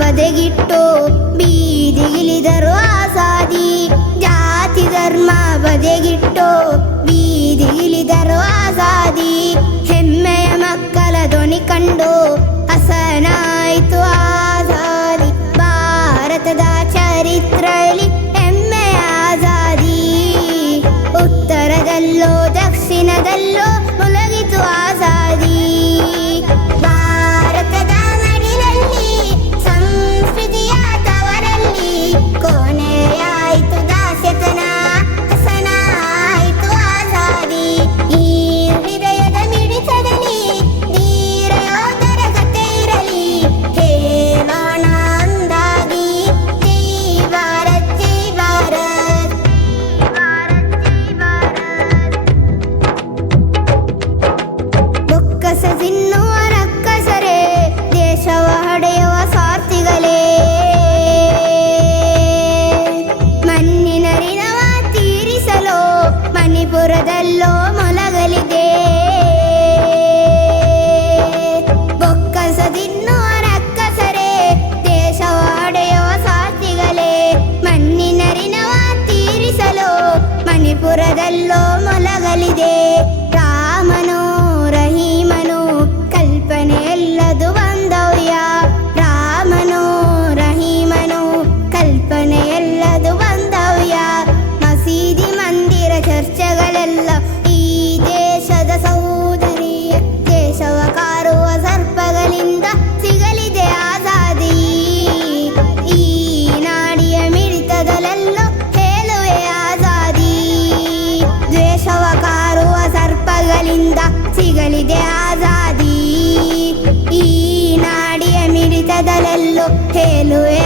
ಬದೆಗಿಟ್ಟು ಬೀದಿಗಿಳಿದರು ಆಜಾದಿ. ಜಾತಿ ಧರ್ಮ ಬದೆಗಿಟ್ಟು ಬೀದಿಗಿಳಿದರು ಆಜಾದಿ. ಹೆಮ್ಮೆಯ ಮಕ್ಕಳ ಧ್ವನಿ ಕಂಡು ಹಸನಾಯಿತು ಆಜಾದಿ. ಭಾರತದ ಚರಿತ್ರೆಯಲ್ಲಿ ಹೆಮ್ಮೆಯ ಆಜಾದಿ. ಉತ್ತರದಲ್ಲೋ ದಕ್ಷಿಣದಲ್ಲೋ ಮುಳುಗಿತು ಆಜಾದಿ. ಭಾರತದ ಮಡಿಲಲ್ಲಿ ಸಂಸ್ಕೃತಿಯ ತವರಲ್ಲಿ ಕೊನೆಯಾಯಿತು ದಾಸ್ಯತನ, ಹಸನಾಯಿತು ಆಜಾದಿ. ಈ ಹೃದಯದ ಮಿಡಿತದಲ್ಲಿ ಧೀರ ಯೋಧರ ಕಥೆ ಇರಲಿ, ಹೇಳೋಣ ಅಂದಾಗಿ ಜೈ ಭಾರತ್ ಜೈ ಭಾರತ್. ಬೊಕ್ಕಸ ತಿನ್ನುವ ರಕ್ಕಸರೇ, ದೇಶವ ಹಡೆಯುವ ಸ್ವಾರ್ಥಿಗಳೇ, ಮಣ್ಣಿನ ಋಣವ ತೀರಿಸಲು ಮಣಿಪುರದಲ್ಲೋ ಮೊಲಗಲಿದೆ. ಬೊಕ್ಕಸ ತಿನ್ನುವ ರಕ್ಕಸರೇ, ದೇಶವ ಹಡೆಯುವ ಸ್ವಾರ್ಥಿಗಳೇ, ಮಣ್ಣಿನ ಋಣವ ತೀರಿಸಲು ಮಣಿಪುರದಲ್ಲೋ ಮೊಲಗಲಿದೆ. ರಾಮನು ರಹೀಮನು ಕಲ್ಪನೆಯಲ್ಲದು ಬಾಂಧವ್ಯ. ರಾಮನು ರಹೀಮನು ಕಲ್ಪನೆಯಲ್ಲದು ಬಾಂಧವ್ಯ. ಮಸೀದಿ ಮಂದಿರ ಚರ್ಚೆಗಳೆಲ್ಲ ಈ ದೇಶದ ಸಹೋದರಿಯ. ದೇಶವ ಕಾರುವ ಸರ್ಪಗಳಿಂದ ಸಿಗಲಿದೆ ಆಜಾದಿ. ಈ ನಾಡಿಯ ಮಿಡಿತದಲ್ಲೆಲ್ಲೋ ಹೇಳುವೆ ಆಜಾದಿ. ದ್ವೇಷವ ಕಾರುವ ಸರ್ಪಗಳಿಂದ ಸಿಗಲಿದೆ ಆಜಾದಿ. ಈ ನಾಡಿಯ ಮಿಡಿತದಲ್ಲೆಲ್ಲೋ ಹೇಳುವೆ